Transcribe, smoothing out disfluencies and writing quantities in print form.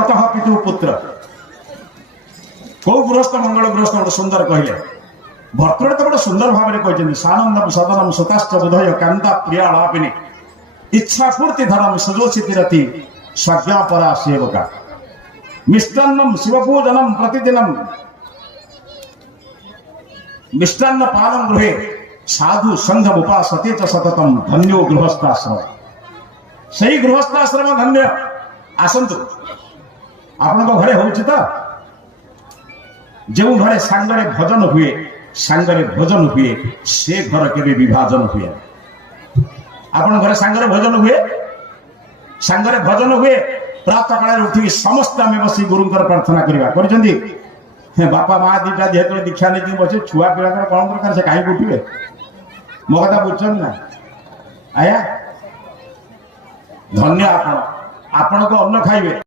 पितु पुत्र कौ गृहस्थ मंगल गृहस्थ गोटे सुंदर कहले भर्तृ तो गोटे सुंदर भाव में कहते सानंदम सदनम सुताश्च बुधय कांता प्रियालापिनी इच्छा पूर्ति धरम सुजोषिति रति स्वज्ञा परा सेवका मिष्टान्नम शिवपूजनम प्रतिदिनम मिष्टान्न पालम गृहे साधु संघ उपासते च सततम धन्यो गृहस्थाश्रम सही गृहस्थाश्रम धन्य आसंतु आपण घरे होउछि त जो घरे सांगरे भजन हुए सांगरे भोजन हुए से घर केबे विभाजन हुए आपण घरे सांगरे भोजन हुए सांगरे भजन हुए प्रातः काल उठी समस्त आम बस गुरुंकर प्रार्थना करवा कर बापा माँ दीटा जेहतु दीक्षा नहीं बचे छुआ पिला कौन दरकार से कहीं उठे मो कथा बुझन ना आया धन्य आपण को अन्न खाइबे।